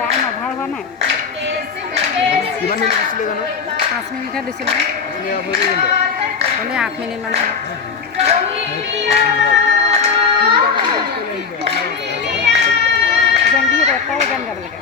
Time over হোৱা নাই? কিমান মিনিট দিছিলে জানো? 5 মিনিটহে দিছিলে। হ'লে 8 মিনিটমান যেন বিহুত এটাই গান গাব লাগে।